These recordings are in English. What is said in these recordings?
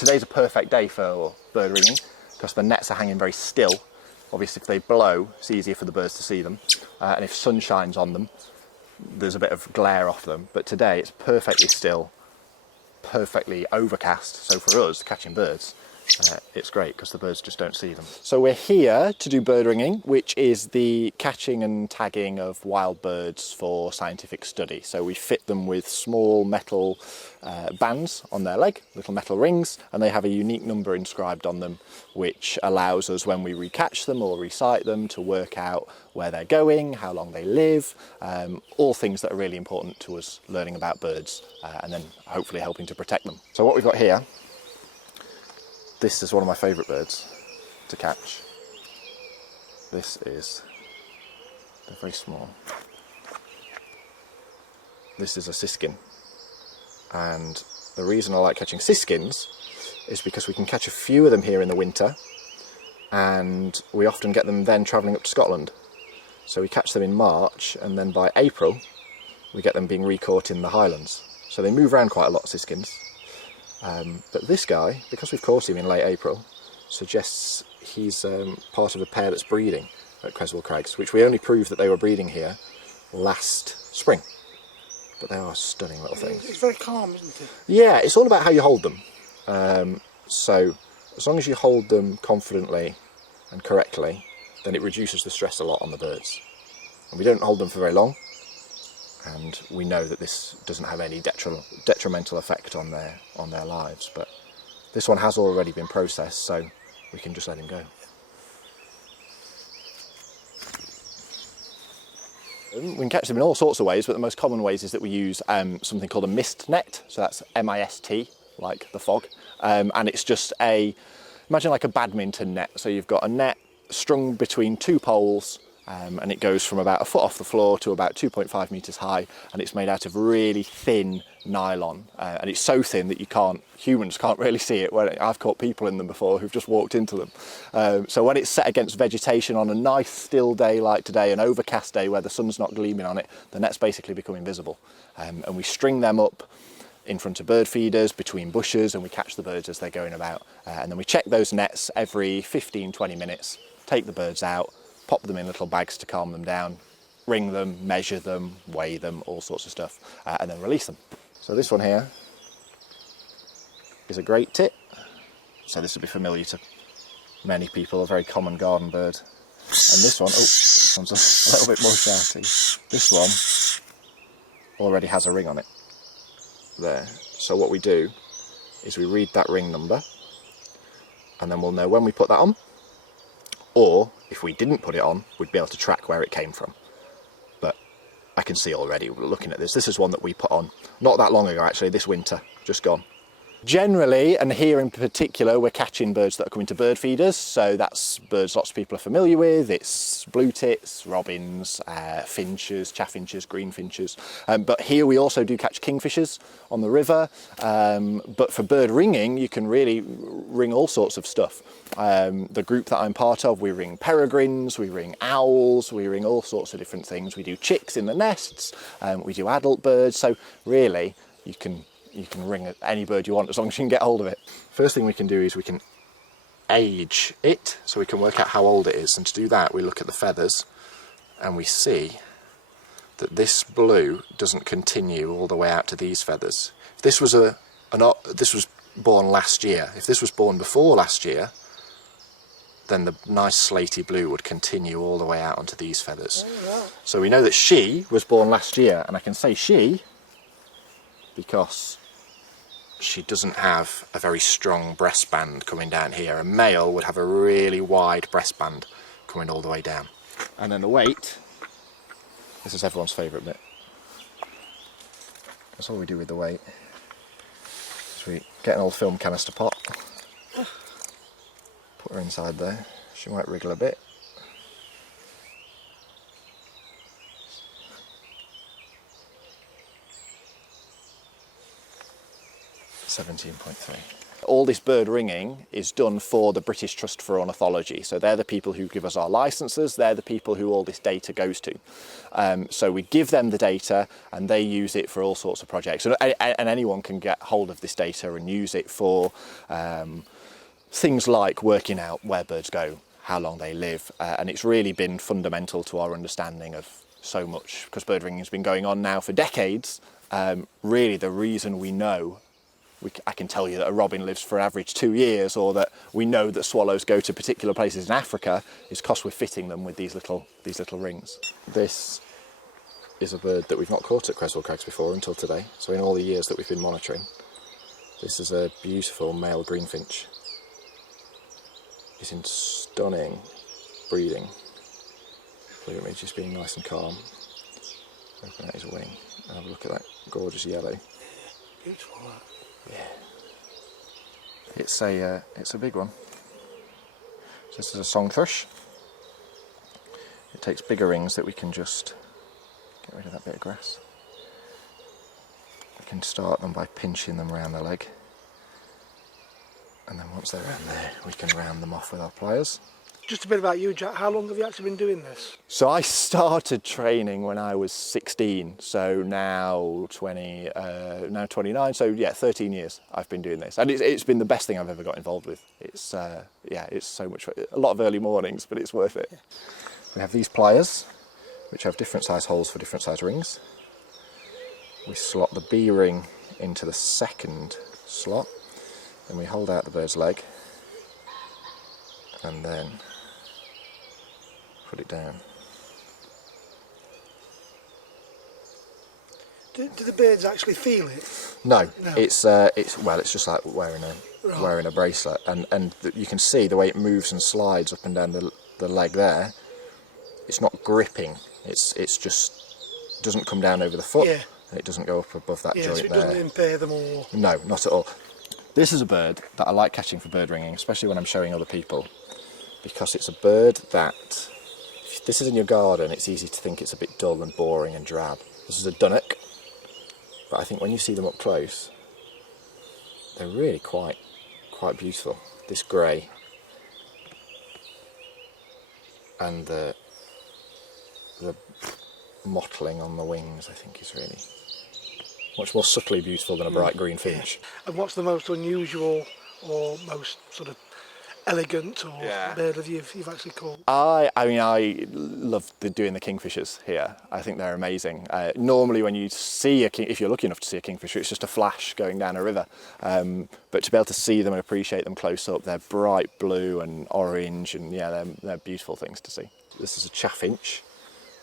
today's a perfect day for bird ringing because the nets are hanging very still. Obviously if they blow, it's easier for the birds to see them, and if sun shines on them, there's a bit of glare off them. But today it's perfectly still, perfectly overcast, so for us catching birds, it's great because the birds just don't see them. So we're here to do bird ringing, which is the catching and tagging of wild birds for scientific study. So we fit them with small metal bands on their leg, little metal rings, and they have a unique number inscribed on them, which allows us, when we recatch them or recite them, to work out where they're going, how long they live, all things that are really important to us learning about birds, and then hopefully helping to protect them. So what we've got here, this is one of my favourite birds to catch. They're very small. This is a siskin, and the reason I like catching siskins is because we can catch a few of them here in the winter, and we often get them then travelling up to Scotland. So we catch them in March, and then by April we get them being recaught in the Highlands. So they move around quite a lot, siskins. But this guy, because we've caught him in late April, suggests he's part of a pair that's breeding at Creswell Crags, which we only proved that they were breeding here last spring. But they are stunning little things. It's very calm, isn't it? Yeah, it's all about how you hold them. So as long as you hold them confidently and correctly, then it reduces the stress a lot on the birds. And we don't hold them for very long, and we know that this doesn't have any detrimental effect on their lives. But this one has already been processed, so we can just let him go. We can catch them in all sorts of ways, but the most common ways is that we use something called a mist net. So that's M-I-S-T, like the fog. And it's just imagine like a badminton net. So you've got a net strung between two poles, and it goes from about a foot off the floor to about 2.5 metres high, and it's made out of really thin nylon, and it's so thin that humans can't really see it. I've caught people in them before who've just walked into them. So when it's set against vegetation on a nice still day like today, an overcast day where the sun's not gleaming on it, the nets basically become invisible, and we string them up in front of bird feeders, between bushes, and we catch the birds as they're going about, and then we check those nets every 15-20 minutes, take the birds out, pop them in little bags to calm them down, ring them, measure them, weigh them, all sorts of stuff, and then release them. So this one here is a great tit. So this will be familiar to many people, a very common garden bird. And this one's a little bit more shouty. This one already has a ring on it there. So what we do is we read that ring number, and then we'll know when we put that on, or if we didn't put it on, we'd be able to track where it came from. But I can see already, looking at this is one that we put on not that long ago actually, this winter, just gone. Generally, and here in particular, we're catching birds that are coming to bird feeders, so that's birds lots of people are familiar with. It's blue tits, robins, finches, chaffinches, greenfinches, but here we also do catch kingfishers on the river, but for bird ringing you can really ring all sorts of stuff. The group that I'm part of, we ring peregrines, we ring owls, we ring all sorts of different things. We do chicks in the nests, we do adult birds, so really you can ring any bird you want as long as you can get hold of it. First thing we can do is we can age it, so we can work out how old it is, and to do that we look at the feathers and we see that this blue doesn't continue all the way out to these feathers. If this was this was born last year, if this was born before last year, then the nice slaty blue would continue all the way out onto these feathers. Oh, wow. So we know that she was born last year, and I can say she because she doesn't have a very strong breast band coming down here. A male would have a really wide breast band coming all the way down. And then the weight, this is everyone's favourite bit. That's all we do with the weight. So we get an old film canister pot, put her inside there. She might wriggle a bit. 17.3. All this bird ringing is done for the British Trust for Ornithology. So they're the people who give us our licenses, they're the people who all this data goes to. So we give them the data and they use it for all sorts of projects. And anyone can get hold of this data and use it for things like working out where birds go, how long they live. And it's really been fundamental to our understanding of so much, because bird ringing has been going on now for decades. Really the reason we know, I can tell you that a robin lives for an average 2 years, or that we know that swallows go to particular places in Africa, is because we're fitting them with these little rings. This is a bird that we've not caught at Creswell Crags before until today. So in all the years that we've been monitoring, this is a beautiful male greenfinch. He's in stunning breeding. Look at me just being nice and calm. Open out his wing and have a look at that gorgeous yellow. Beautiful. Yeah. It's a big one. So this is a song thrush. It takes bigger rings that we can just get rid of that bit of grass. We can start them by pinching them around the leg. And then once they're around there, we can round them off with our pliers. Just a bit about you, Jack. How long have you actually been doing this? So I started training when I was 16, so now 29, so yeah, 13 years I've been doing this. And it's been the best thing I've ever got involved with. It's so much fun. A lot of early mornings, but it's worth it. Yeah. We have these pliers, which have different size holes for different size rings. We slot the B ring into the second slot, and we hold out the bird's leg, and then put it down. Do the birds actually feel it? No. It's just like wearing a bracelet, and you can see the way it moves and slides up and down the leg there. It's not gripping. It's just doesn't come down over the foot, and it doesn't go up above that joint so it doesn't impair them or. No, not at all. This is a bird that I like catching for bird ringing, especially when I'm showing other people, because it's a bird that, if this is in your garden, it's easy to think it's a bit dull and boring and drab. This is a dunnock, but I think when you see them up close, they're really quite beautiful. This grey and the mottling on the wings, I think, is really much more subtly beautiful than a bright green finch. Yeah. And what's the most unusual or most sort of elegant or bird that you've actually caught? I love doing the kingfishers here. I think they're amazing. Normally when you see if you're lucky enough to see a kingfisher, it's just a flash going down a river. But to be able to see them and appreciate them close up, they're bright blue and orange, and they're beautiful things to see. This is a chaffinch.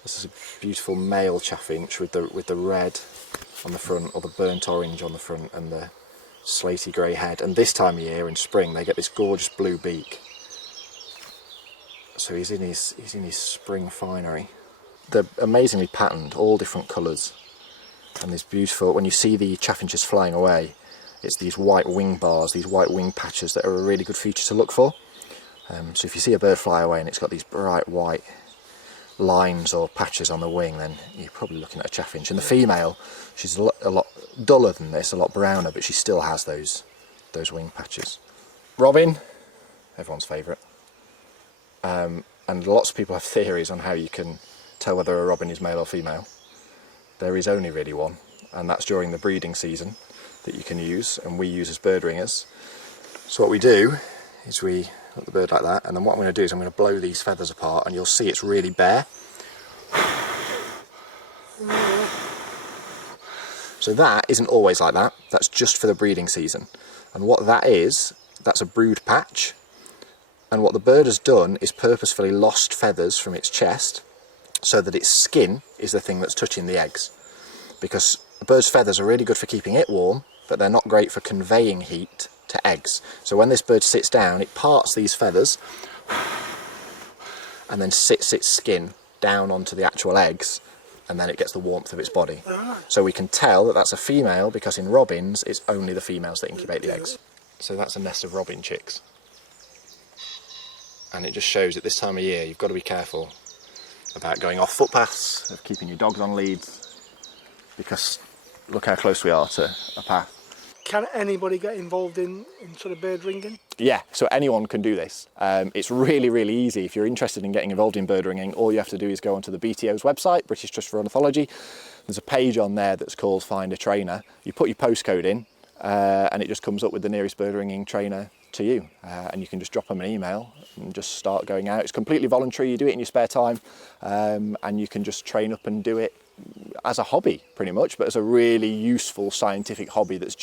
This is a beautiful male chaffinch with the red on the front, or the burnt orange on the front, and the slaty grey head. And this time of year in spring they get this gorgeous blue beak. So he's in his spring finery. They're amazingly patterned, all different colours, and this beautiful, when you see the chaffinches flying away, it's these white wing bars, these white wing patches that are a really good feature to look for. So if you see a bird fly away and it's got these bright white lines or patches on the wing, then you're probably looking at a chaffinch. And the female, she's a lot duller than this, a lot browner, but she still has those wing patches. Robin, everyone's favourite. And lots of people have theories on how you can tell whether a robin is male or female. There is only really one, and that's during the breeding season that you can use, and we use as bird ringers. So what we do is we put the bird like that, and then what I'm going to do is I'm going to blow these feathers apart, and you'll see it's really bare. So that isn't always like that, that's just for the breeding season. And what that is, that's a brood patch, and what the bird has done is purposefully lost feathers from its chest so that its skin is the thing that's touching the eggs. Because a bird's feathers are really good for keeping it warm, but they're not great for conveying heat to eggs. So when this bird sits down, it parts these feathers and then sits its skin down onto the actual eggs, and then it gets the warmth of its body. So we can tell that that's a female, because in robins it's only the females that incubate the eggs. So that's a nest of robin chicks, and it just shows at this time of year you've got to be careful about going off footpaths, of keeping your dogs on leads, because look how close we are to a path. can anybody get involved in sort of bird ringing? Yeah, so anyone can do this. It's really, really easy. If you're interested in getting involved in bird ringing, all you have to do is go onto the BTO's website, British Trust for Ornithology. There's a page on there that's called Find a Trainer. You put your postcode in and it just comes up with the nearest bird ringing trainer to you, and you can just drop them an email and just start going out. It's completely voluntary. You do it in your spare time, and you can just train up and do it as a hobby pretty much, but as a really useful scientific hobby that's